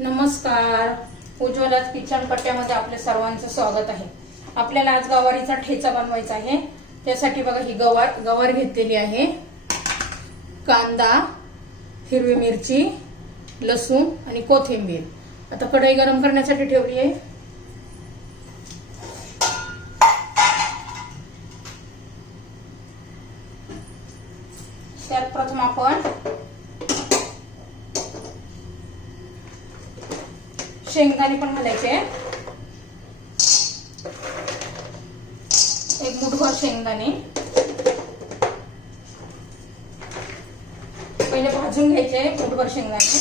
नमस्कार. उज्ज्वला किचन पट्ट्यामध्ये आपल्या सर्वांचं स्वागत आहे. आपल्याला आज गवारीचा ठेचा बनवायचा आहे. त्यासाठी बघा ही गवार गवार घेतलेली आहे. कांदा हिरवी मिरची लसूण आणि कोथिंबीर. आता कढई गरम करण्यासाठी ठेवली आहे. त्यात प्रथम आपण शेंगदाणे पण घालायचे. एक मुठभर शेंगदाणे. पहिले भाजून घ्यायचे मुठभर शेंगदाणे.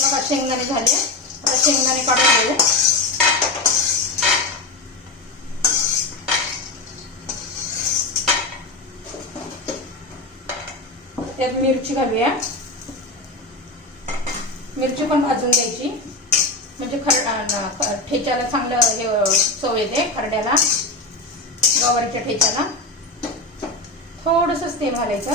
बघा शेंगदाणे झाले. आता शेंगदाणे काढून घेऊ त्यात मिरची घालूया. मिरची पण भाजून घ्यायची. म्हणजे खर ठेच्याला चांगलं हे चव येते खरड्याला. गवारीच्या ठेच्याला. थोडंसंच तेल घालायचं.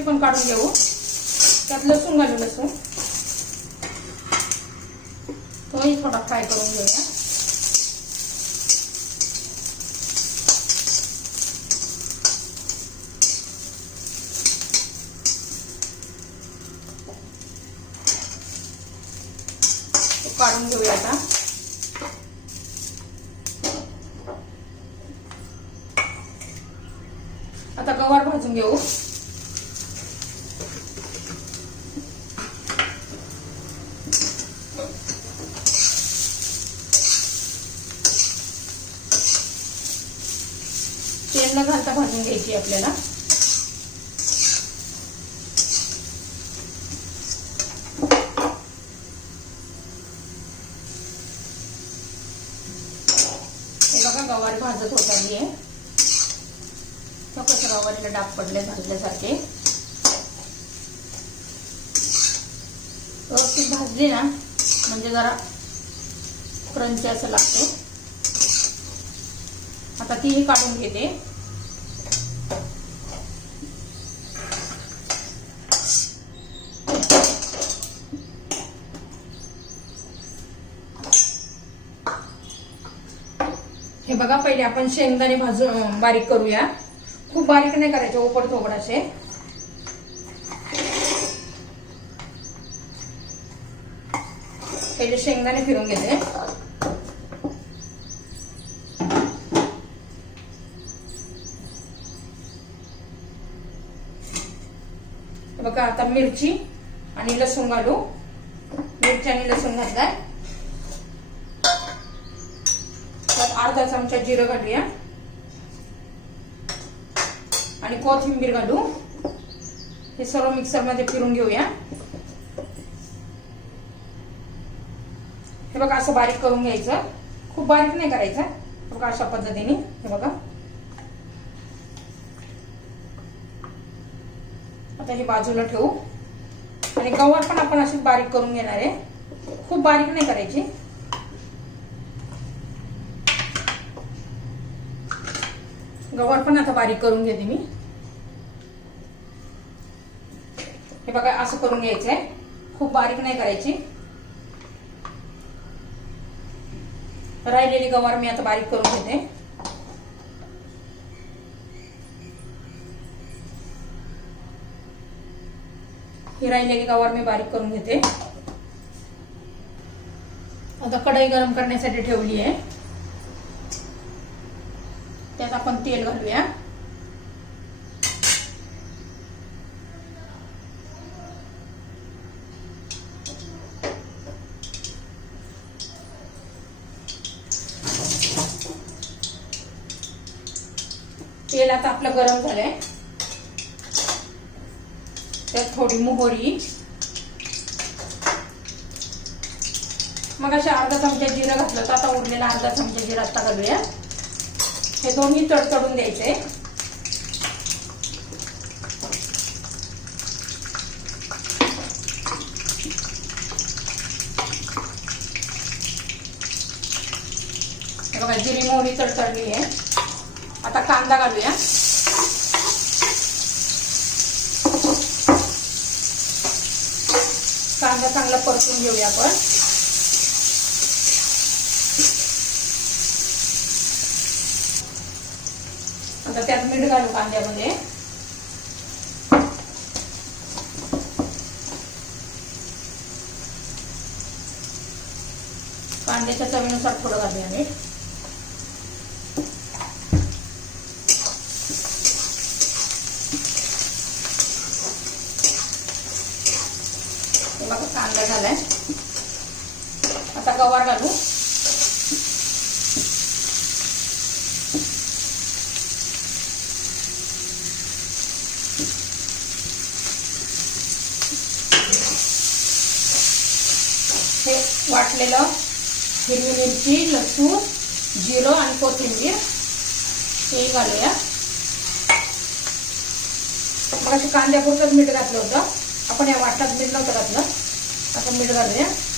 मिरची पण काढून घेऊ. त्यात लसूण घालू लसूण तोही थोडा फ्राय करून घेऊया. काढून घेऊया आता गवार भाजून घेऊ तेल न घालता भाजून घ्यायची आपल्याला. हे बघा गवारी भाजत होत आली आहे. कसं गवारीला डाग पडले भाजल्यासारखे. व्यवस्थित भाजली ना म्हणजे जरा क्रंची असं लागते. आता तीही काढून घेते. हे बघा पहिले आपण शेंगदाणे भाजू बारीक करूया. खूप बारीक नाही करायचे ओपड थोबड असे. पहिले शेंगदाणे फिरून घेते. बघा आता मिरची आणि लसूण घालू. मिरची आणि लसूण घातलाय. अर्धा चमचा जिरं घालूया. आणि कोथिंबीर घालू. हे सर्व मिक्सरमध्ये फिरून घेऊया. हे बघा असं बारीक करून घ्यायचं. खूप बारीक नाही करायचं. बघा अशा पद्धतीने. हे बघा. आता हे बाजूला ठेवू. आणि गवार पण आपण अशी बारीक करून घेणार आहे. खूप बारीक नाही करायची. गवार पण आता बारीक करून घेते मी. हे बघा असं करून घ्यायचंय. खूप बारीक नाही करायची. राहिलेली गवार मी आता बारीक करून घेते. ही राहिलेली गवार मी बारीक करून घेते. आता कढई गरम करण्यासाठी ठेवली आहे. त्यात आपण तेल घालूया. तेल आता आपलं गरम झालंय. त्यात थोडी मोहरी. मग अशा अर्धा चमचा जिरं घातलं तर आता उरलेला अर्धा चमचा जिरा आता घालूया. हे दोन्ही तडतडून द्यायचे. बघा जिरी मोहरी तडतडली आहे. आता कांदा घालूया. कांदा चांगला परतून घेऊया आपण. आता त्यात मीठ घालू कांद्यामध्ये. कांद्याच्या चवीनुसार थोडं घालूया मीठ हे बघा कांदा झालाय आता गवार घालू. हे वाटलेलं हिरवी मिरची लसूण जिरं आणि कोथिंबीर. हे घालूया. मग अशी कांद्यापुरतंच मीठ घातलं होतं. आपण या वाटात मीठ नव्हतं घातलं. आता मीठ घालूया.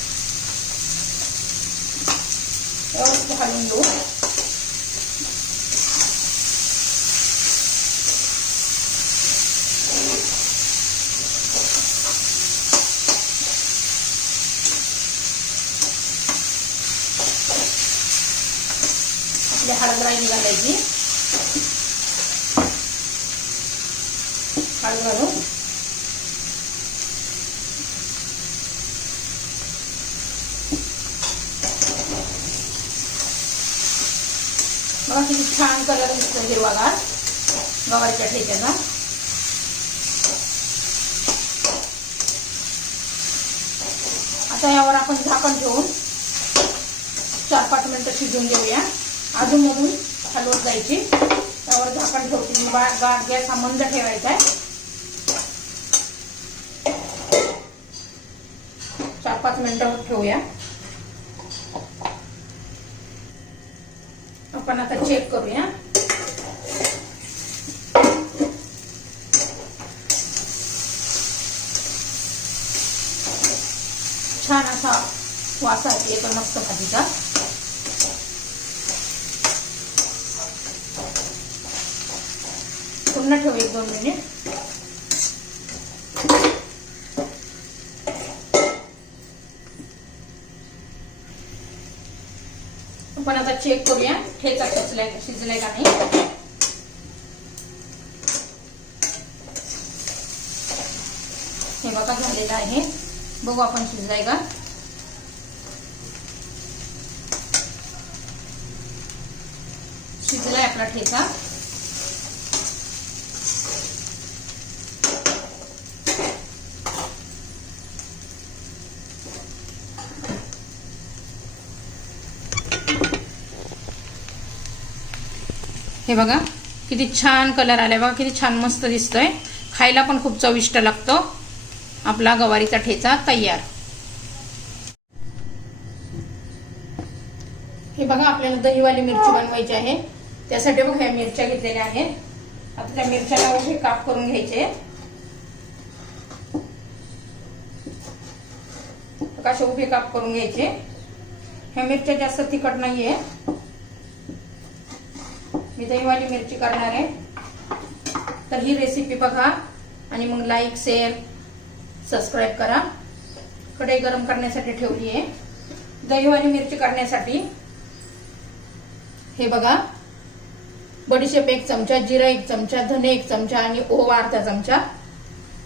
व्यवस्थित घालून घेऊ आपली हळद राहिली घालायची हळद घालू बघा किती छान कलर दिसतो हिरवागार. गवारीच्या ठेक्याचा. आता यावर आपण झाकण ठेवून चार पाच मिनिटं शिजून घेऊया. अजून म्हणून हलवत जायची. त्यावर झाकण ठेवते. गाठ गॅस हा मंद ठेवायचा आहे. चार पाच मिनिटं ठेवूया. आपण आता चेक करूया छान असा वासा पण मस्त भाजीचा. पुन्हा ठेवू एक दोन मिनिट आपण आता चेक करूया. ठेचा कचलाय शिजलाय का नाही? हे बघा झालेलं आहे. बघू आपण शिजलाय का? शिजलाय आपला ठेचा. हे बघा किती छान कलर आलाय. बघा किती छान मस्त दिसतोय. खायला पण खूप चविष्ट लागतो. आपला गवारीचा ठेचा तयार. हे बघा आपल्याला दहीवाली मिरची बनवायची आहे. त्यासाठी बघा ह्या मिरच्या घेतलेल्या आहेत. आता त्या मिरच्याला हे काप करून घ्यायचे. कसे उभे काप करून घ्यायचे. ह्या मिरच्या जास्त तिखट नाहीये. मी दहीवाली मिरची करणार आहे. तर ही रेसिपी बघा. आणि मग लाईक शेअर सबस्क्राईब करा. कढई गरम करण्यासाठी ठेवली आहे. दहीवाली मिरची करण्यासाठी हे बघा. बडीशेप एक चमचा जिरा एक चमचा धने एक चमचा आणि ओवा अर्धा चमचा.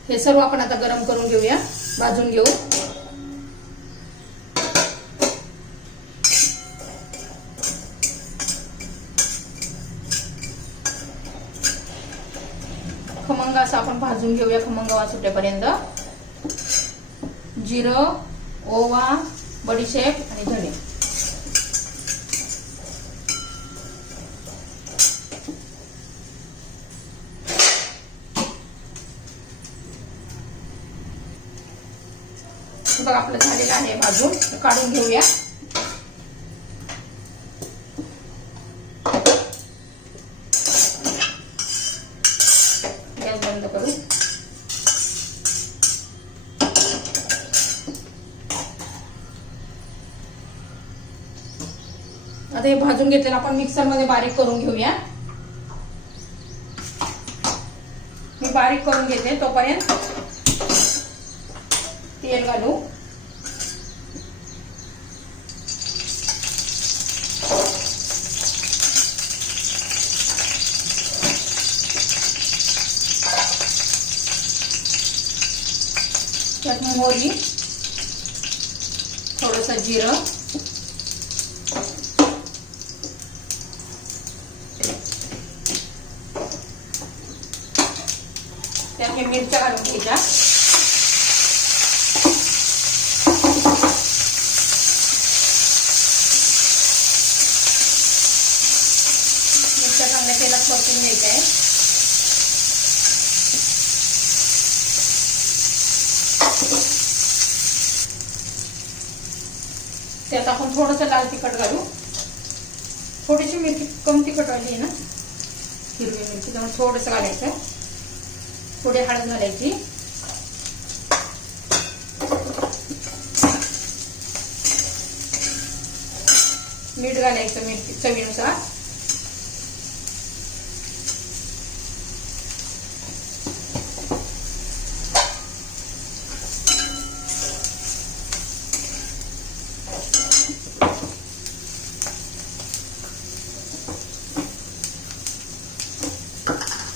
हे सर्व आपण आता गरम करून घेऊया. भाजून घेऊ. भाजून घेऊया खमंग वास सुटेपर्यंत जिरं ओवा बडीशेप आणि धडे बघा आपलं झालेलं आहे भाजून. काढून घेऊया. गॅस बंद करू. आता हे भाजून घेतलेलं आपण मिक्सरमध्ये बारीक करून घेऊया. मी बारीक करून घेते तोपर्यंत तेल घालू. त्यात मोहरी थोडस जिरं त्यात हे मिरच्या घालून घ्यायच्या मिरच्या चांगल्या तेलात परतून घ्यायच्या आहे. त्यात आपण थोडस लाल तिखट घालू. थोडीशी मिरची कम तिखट वाली आहे ना. हिरवी मिरची त्यामुळे थोडस घालायचं. थोडी हळद घालायची. मीठ घालायचं मीठ चवीनुसार.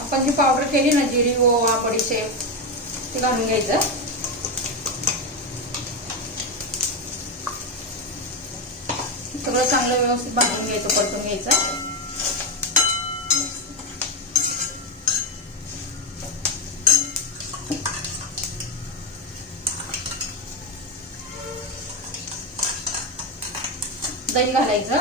आपण जी पावडर केली ना जिरी ओवा बडीशेप ते घालून घ्यायचं. चांगलं व्यवस्थित भाजून घ्यायचं परतून घ्यायचं. दही घालायचं.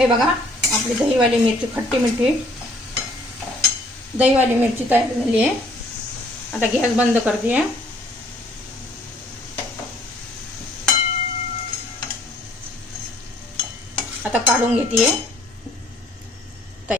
हे बघा आपली दहीवाली मिरची खट्टी मिठी दहीवाली मिरची तयार झाली आहे. आता गॅस बंद करते. आता काढून घेते.